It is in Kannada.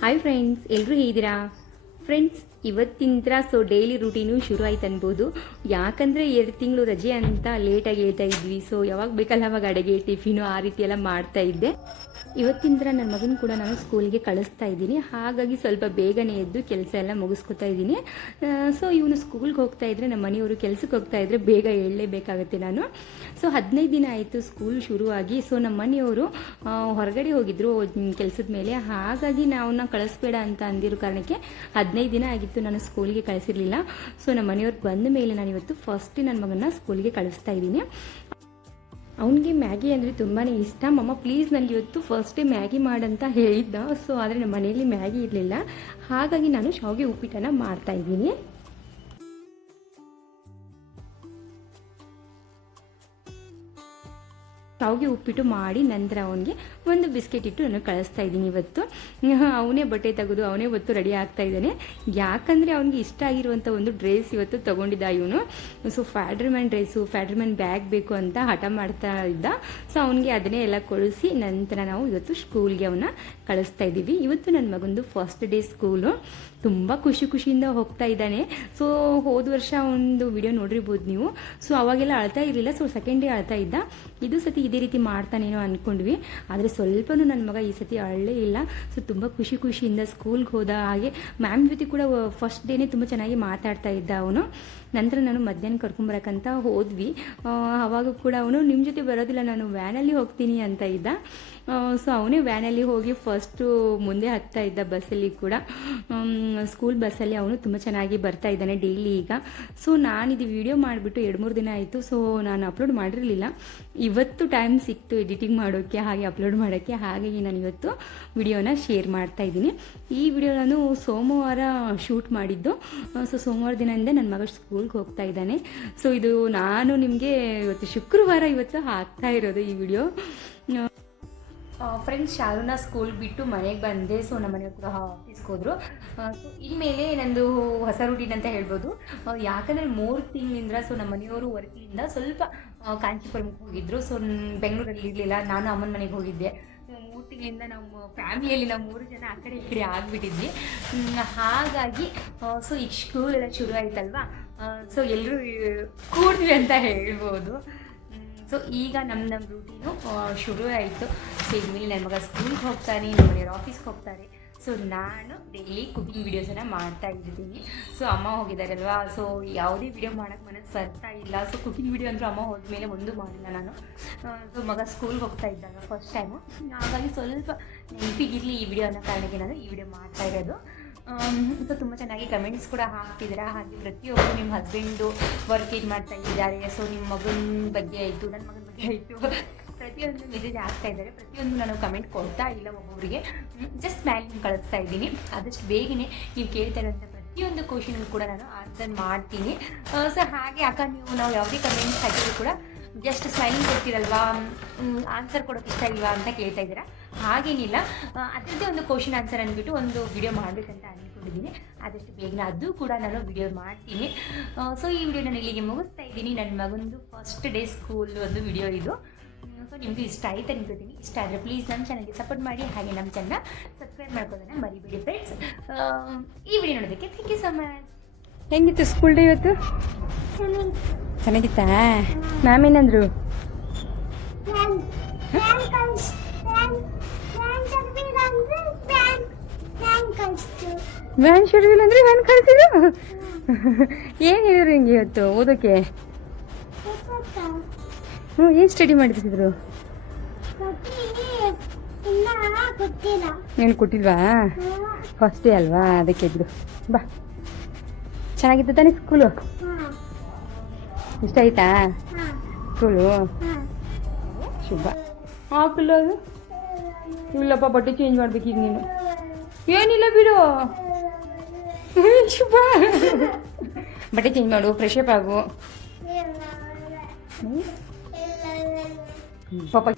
ಹಾಯ್ ಫ್ರೆಂಡ್ಸ್ ಎಲ್ಲರೂ ಹೇಗಿದ್ದೀರಾ? ಫ್ರೆಂಡ್ಸ್ ಇವತ್ತಿಂದ ಸೊ ಡೈಲಿ ರುಟೀನು ಶುರು ಆಯ್ತು ಅನ್ಬೋದು. ಯಾಕಂದರೆ ಎರಡು ತಿಂಗಳು ರಜೆ ಅಂತ ಲೇಟಾಗಿ ಹೇಳ್ತಾ ಇದ್ವಿ. ಸೊ ಯಾವಾಗ ಬೇಕಲ್ಲ ಅವಾಗ ಅಡುಗೆ ಟಿಫಿನು ಆ ರೀತಿ ಎಲ್ಲ ಮಾಡ್ತಾ ಇದ್ದೆ. ಇವತ್ತಿಂದ ನನ್ನ ಮಗನ ಕೂಡ ನಾನು ಸ್ಕೂಲ್ಗೆ ಕಳಿಸ್ತಾ ಇದ್ದೀನಿ. ಹಾಗಾಗಿ ಸ್ವಲ್ಪ ಬೇಗನೆ ಎದ್ದು ಕೆಲಸ ಎಲ್ಲ ಮುಗಿಸ್ಕೊತಾ ಇದ್ದೀನಿ. ಸೊ ಇವನು ಸ್ಕೂಲ್ಗೆ ಹೋಗ್ತಾ ಇದ್ರೆ ನಮ್ಮ ಮನೆಯವರು ಕೆಲಸಕ್ಕೆ ಹೋಗ್ತಾ ಇದ್ರೆ ಬೇಗ ಹೇಳಲೇಬೇಕಾಗುತ್ತೆ ನಾನು. ಸೊ ಹದಿನೈದು ದಿನ ಆಯಿತು ಸ್ಕೂಲ್ ಶುರುವಾಗಿ. ಸೊ ನಮ್ಮ ಮನೆಯವರು ಹೊರಗಡೆ ಹೋಗಿದ್ರು, ಕೆಲಸದ ಮೇಲೆ. ಹಾಗಾಗಿ ನಾವನ್ನ ಕಳಿಸ್ಬೇಡ ಅಂತ ಅಂದಿರೋ ಕಾರಣಕ್ಕೆ ಹದಿನೈದು ದಿನ ಆಗಿತ್ತು ನಾನು ಸ್ಕೂಲ್ಗೆ ಕಳಿಸಿರ್ಲಿಲ್ಲ. ಸೊ ನಮ್ಮ ಮನೆಯವ್ರು ಬಂದ ಮೇಲೆ ನಾನು ಇವತ್ತು ಫಸ್ಟ್ ನನ್ನ ಮಗನ ಸ್ಕೂಲ್ಗೆ ಕಳಿಸ್ತಾ ಇದ್ದೀನಿ. ಅವನಿಗೆ ಮ್ಯಾಗಿ ಅಂದರೆ ತುಂಬಾ ಇಷ್ಟ. ಮಮ್ಮ ಪ್ಲೀಸ್ ನನಗೆ ಇವತ್ತು ಫಸ್ಟ್ ಡೇ ಮ್ಯಾಗಿ ಮಾಡಂತ ಹೇಳಿದ್ದ. ಸೊ ಆದರೆ ನಮ್ಮ ಮನೆಯಲ್ಲಿ ಮ್ಯಾಗಿ ಇರಲಿಲ್ಲ. ಹಾಗಾಗಿ ನಾನು ಶಾವಿಗೆ ಉಪ್ಪಿಟ್ಟನ್ನು ಮಾಡ್ತಾ ಶಾವಿಗೆ ಉಪ್ಪಿಟ್ಟು ಮಾಡಿ ನಂತರ ಅವನಿಗೆ ಒಂದು ಬಿಸ್ಕೆಟ್ ಇಟ್ಟು ನಾನು ಕಳಿಸ್ತಾ ಇದ್ದೀನಿ ಇವತ್ತು. ಅವನೇ ಬಟ್ಟೆ ತೆಗೆದು ಅವನೇ ಇವತ್ತು ರೆಡಿ ಆಗ್ತಾ ಇದ್ದಾನೆ. ಯಾಕಂದರೆ ಅವನಿಗೆ ಇಷ್ಟ ಆಗಿರುವಂಥ ಒಂದು ಡ್ರೆಸ್ ಇವತ್ತು ತಗೊಂಡಿದ್ದ ಇವನು. ಸೊ ಫ್ಯಾಡ್ರಿಮನ್ ಡ್ರೆಸ್ಸು ಫ್ಯಾಡ್ರಿಮನ್ ಬ್ಯಾಗ್ ಬೇಕು ಅಂತ ಹಠ ಮಾಡ್ತಾ ಇದ್ದ. ಸೊ ಅವನಿಗೆ ಅದನ್ನೇ ಎಲ್ಲ ಕೊಡಿಸಿ ನಂತರ ನಾವು ಇವತ್ತು ಸ್ಕೂಲ್ಗೆ ಅವನ್ನ ಕಳಿಸ್ತಾ ಇದ್ದೀವಿ. ಇವತ್ತು ನನ್ನ ಮಗಂದು ಫಸ್ಟ್ ಡೇ ಸ್ಕೂಲು ತುಂಬ ಖುಷಿ ಖುಷಿಯಿಂದ ಹೋಗ್ತಾ ಇದ್ದಾನೆ. ಸೊ ಹೋದ ವರ್ಷ ಒಂದು ವಿಡಿಯೋ ನೋಡಿರ್ಬೋದು ನೀವು. ಸೊ ಅವಾಗೆಲ್ಲ ಅಳ್ತಾ ಇರಲಿಲ್ಲ. ಸೊ ಸೆಕೆಂಡ್ ಡೇ ಅಳ್ತಾ ಇದ್ದ. ಇದು ಸತಿ ಇದೇ ರೀತಿ ಮಾಡ್ತಾನೇನೋ ಅಂದ್ಕೊಂಡ್ವಿ ಆದರೆ ಸ್ವಲ್ಪನೂ ನನ್ನ ಮಗ ಈ ಸತಿ ಅಳ್ಳೇ ಇಲ್ಲ. ಸೊ ತುಂಬ ಖುಷಿ ಖುಷಿಯಿಂದ ಸ್ಕೂಲ್ಗೆ ಹೋದ ಹಾಗೆ ಮ್ಯಾಮ್ ಜೊತೆ ಕೂಡ ಫಸ್ಟ್ ಡೇನೇ ತುಂಬ ಚೆನ್ನಾಗಿ ಮಾತಾಡ್ತಾ ಇದ್ದ ಅವನು. ನಂತರ ನಾನು ಮಧ್ಯಾಹ್ನ ಕರ್ಕೊಂಬರಕ್ಕಂತ ಹೋದ್ವಿ. ಆವಾಗ ಕೂಡ ಅವನು ನಿಮ್ಮ ಜೊತೆ ಬರೋದಿಲ್ಲ, ನಾನು ವ್ಯಾನಲ್ಲಿ ಹೋಗ್ತೀನಿ ಅಂತ ಇದ್ದ. ಸೊ ಅವನೇ ವ್ಯಾನಲ್ಲಿ ಹೋಗಿ ಫಸ್ಟು ಮುಂದೆ ಹತ್ತಾ ಇದ್ದ ಬಸ್ಸಲ್ಲಿ ಕೂಡ. ಸ್ಕೂಲ್ ಬಸ್ಸಲ್ಲಿ ಅವನು ತುಂಬ ಚೆನ್ನಾಗಿ ಬರ್ತಾ ಇದ್ದಾನೆ ಡೈಲಿ ಈಗ. ಸೊ ನಾನಿದು ವಿಡಿಯೋ ಮಾಡಿಬಿಟ್ಟು ಎರಡು ಮೂರು ದಿನ ಆಯಿತು. ಸೊ ನಾನು ಅಪ್ಲೋಡ್ ಮಾಡಿರಲಿಲ್ಲ. ಇವತ್ತು ಟೈಮ್ ಸಿಕ್ತು ಎಡಿಟಿಂಗ್ ಮಾಡೋಕ್ಕೆ, ಹಾಗೆ ಅಪ್ಲೋಡ್ ಮಾಡೋಕ್ಕೆ, ಹಾಗಾಗಿ ನಾನು ಇವತ್ತು ವಿಡಿಯೋನ ಶೇರ್ ಮಾಡ್ತಾ ಇದ್ದೀನಿ. ಈ ವಿಡಿಯೋ ನಾನು ಸೋಮವಾರ ಶೂಟ್ ಮಾಡಿದ್ದು. ಸೊ ಸೋಮವಾರ ದಿನದಿಂದ ನನ್ನ ಮಗ ಸ್ಕೂಲ್ಗೆ ಹೋಗ್ತಾ ಇದ್ದಾನೆ. ಸೊ ಇದು ನಾನು ನಿಮಗೆ ಇವತ್ತು ಶುಕ್ರವಾರ ಇವತ್ತು ಹಾಕ್ತಾ ಇರೋದು ಈ ವಿಡಿಯೋ. ಫ್ರೆಂಡ್ಸ್ ಶಾಲುನ ಸ್ಕೂಲ್ ಬಿಟ್ಟು ಮನೆಗೆ ಬಂದೆ. ಸೊ ನಮ್ಮ ಮನೆ ಕೂಡ ಆಫೀಸ್ಗೆ ಹೋದರು. ಸೊ ಇನ್ಮೇಲೆ ನಂದು ಹೊಸ ರೂಟೀನ್ ಅಂತ ಹೇಳ್ಬೋದು. ಯಾಕಂದರೆ ಮೂರು ತಿಂಗಳಿಂದ ಸೊ ನಮ್ಮ ಮನೆಯವರು ವರ್ಕಿಂದ ಸ್ವಲ್ಪ ಕಾಂಚೀಪುರಮ್ಗೆ ಹೋಗಿದ್ರು. ಸೊ ಬೆಂಗಳೂರಲ್ಲಿ ಇರಲಿಲ್ಲ. ನಾನು ಅಮ್ಮನ ಮನೆಗೆ ಹೋಗಿದ್ದೆ. ಮೂರು ತಿಂಗಳಿಂದ ನಮ್ಮ ಫ್ಯಾಮಿಲಿಯಲ್ಲಿ ನಾವು ಮೂರು ಜನ ಆ ಕಡೆ ಈ ಕಡೆ ಆಗಿಬಿಟ್ಟಿದ್ವಿ. ಹಾಗಾಗಿ ಸೊ ಈಗ ಸ್ಕೂಲ್ ಎಲ್ಲ ಶುರು ಆಯ್ತಲ್ವಾ? ಸೊ ಎಲ್ಲರೂ ಕೂಡ್ವಿ ಅಂತ ಹೇಳ್ಬೋದು. ಸೊ ಈಗ ನಮ್ಮ ನಮ್ಮ ರೂಟೀನು ಶುರು ಆಯಿತು. ಸೊ ಇನ್ಮೇಲೆ ನನ್ನ ಮಗ ಸ್ಕೂಲ್ಗೆ ಹೋಗ್ತಾನೆ ನಮ್ಮ ಆಫೀಸ್ಗೆ ಹೋಗ್ತಾರೆ. ಸೊ ನಾನು ಡೈಲಿ ಕುಕಿಂಗ್ ವೀಡಿಯೋಸನ್ನು ಮಾಡ್ತಾ ಇದ್ದೀನಿ. ಸೊ ಅಮ್ಮ ಹೋಗಿದ್ದಾರಲ್ವಾ? ಸೊ ಯಾವುದೇ ವಿಡಿಯೋ ಮಾಡೋಕ್ಕೆ ಮನಸ್ಸು ಬರ್ತಾ ಇಲ್ಲ. ಸೊ ಕುಕಿಂಗ್ ವಿಡಿಯೋ ಅಂದರೂ ಅಮ್ಮ ಹೋದ್ಮೇಲೆ ಒಂದು ಮಾಡಿಲ್ಲ ನಾನು. ಸೊ ಮಗ ಸ್ಕೂಲ್ಗೆ ಹೋಗ್ತಾ ಇದ್ದಾಗ ಫಸ್ಟ್ ಟೈಮು ಹಾಗಾಗಿ ಸ್ವಲ್ಪ ನೆನಪಿಗಿರಲಿ ಈ ವಿಡಿಯೋ ಅನ್ನೋ ಕಾರಣಕ್ಕೆ ನಾನು ಈ ವಿಡಿಯೋ ಮಾಡ್ತಾ ಇರೋದು. ಸೊ ತುಂಬ ಚೆನ್ನಾಗಿ ಕಮೆಂಟ್ಸ್ ಕೂಡ ಹಾಕ್ತಿದ್ದೀರಾ. ಹಾಗೆ ಪ್ರತಿಯೊಬ್ಬರು ನಿಮ್ಮ ಹಸ್ಬೆಂಡು ವರ್ಕ್ ಏನು ಮಾಡ್ತಾ ಇದ್ದಾರೆ. ಸೊ ನಿಮ್ಮ ಮಗನ ಬಗ್ಗೆ ಆಯಿತು ನನ್ನ ಮಗನ ಬಗ್ಗೆ ಆಯಿತು. ಪ್ರತಿಯೊಂದು ಮೆಸೇಜ್ ಆಗ್ತಾ ಇದ್ದಾರೆ. ಪ್ರತಿಯೊಂದು ನಾನು ಕಮೆಂಟ್ ಕೊಡ್ತಾ ಇಲ್ಲ ಒಬ್ಬೊಬ್ಬರಿಗೆ ಜಸ್ಟ್ ಸ್ಮ್ಯಾಲಿಂಗ್ ಕಳಿಸ್ತಾ ಇದ್ದೀನಿ. ಆದಷ್ಟು ಬೇಗನೆ ನೀವು ಕೇಳ್ತಾ ಇರೋಂಥ ಪ್ರತಿಯೊಂದು ಕ್ವಶನ್ಗೂ ಕೂಡ ನಾನು ಆನ್ಸರ್ ಮಾಡ್ತೀನಿ. ಸೊ ಹಾಗೆ ಅಕ್ಕ, ನೀವು ನಾವು ಯಾವುದೇ ಕಮೆಂಟ್ಸ್ ಹಾಕಿದ್ರು ಕೂಡ ಜಸ್ಟ್ ಸ್ಮೈಲಿಂಗ್ ಕೊಡ್ತೀರಲ್ವಾ? ಆನ್ಸರ್ ಕೊಡೋಕೆ ಇಷ್ಟ ಇಲ್ವಾ ಅಂತ ಕೇಳ್ತಾ ಇದ್ದೀರಾ? ಹಾಗೇನಿಲ್ಲ. ಅದರದ್ದೇ ಒಂದು ಕ್ವಶನ್ ಆನ್ಸರ್ ಅಂದ್ಬಿಟ್ಟು ಒಂದು ವಿಡಿಯೋ ಮಾಡಬೇಕಂತ ಅಂದ್ಕೊಂಡಿದ್ದೀನಿ ಆದಷ್ಟು ಬೇಗ ಅದು ಕೂಡ ನಾನು ವಿಡಿಯೋ ಮಾಡ್ತೀನಿ. ಸೊ ಈ ವಿಡಿಯೋ ನಾನು ಇಲ್ಲಿಗೆ ಮುಗಿಸ್ತಾ ಇದ್ದೀನಿ. ನನ್ನ ಮಗಂದು ಫಸ್ಟ್ ಡೇ ಸ್ಕೂಲ್ ಒಂದು ವಿಡಿಯೋ ಇದು. ಸೊ ನಿಮಗೂ ಇಷ್ಟ ಆಯ್ತು ಅನ್ಕೋತೀನಿ. ಇಷ್ಟ ಆದರೆ ಪ್ಲೀಸ್ ನಮ್ಮ ಚಾನಲ್ಗೆ ಸಪೋರ್ಟ್ ಮಾಡಿ. ಹಾಗೆ ನಮ್ಮ ಚಾನಲ್ ಸಬ್ಸ್ಕ್ರೈಬ್ ಮಾಡ್ಕೊಳ್ಳೋಣ ಮರಿಬೇಡಿ ಫ್ರೆಂಡ್ಸ್ ಈ ವಿಡಿಯೋ ನೋಡೋದಕ್ಕೆ ಥ್ಯಾಂಕ್ ಯು ಸೊ ಮಚ್ ಹೆಂಗಿತ್ತು ಸ್ಕೂಲ್ ಡೇ ಇವತ್ತು? ಚೆನ್ನಾಗಿತ್ತಾ? ಮ್ಯಾಮ್ ಏನಂದ್ರು ವ್ಯಾನ್ ಶೆಡ್ಯೂಲ್ ಅಂದ್ರೆ ವ್ಯಾನ್ ಕಳಿಸಿದ್ರು ಏನು ಹೇಳಿದ್ರು ಹಿಂಗೆ ಇವತ್ತು ಓದೋಕ್ಕೆ ಹ್ಞೂ ಏನು ಸ್ಟಡಿ ಮಾಡಿದ್ರು? ಏನು ಕೊಟ್ಟಿಲ್ವಾ? ಫಸ್ಟ್ ಡೇ ಅಲ್ವಾ? ಅದಕ್ಕೆ ಇದ್ರು ಬಾ. ಚೆನ್ನಾಗಿತ್ತು ತಾನೇ ಸ್ಕೂಲು ಇಷ್ಟ ಆಯ್ತಾ? ಸ್ಕೂಲು ಶುಭ. ಹಾಕಿಲ್ಲ ಅದು? ಇಲ್ಲಪ್ಪ, ಬಟ್ಟೆ ಚೇಂಜ್ ಮಾಡ್ಬೇಕು ಈಗ ನೀನು. ಏನಿಲ್ಲ ಬಿಡು. ಶುಭ? ಬಟ್ಟೆ ಚೇಂಜ್ ಮಾಡು ಫ್ರೆಶ್ ಅಪ್ ಆಗು? ಪಾಪ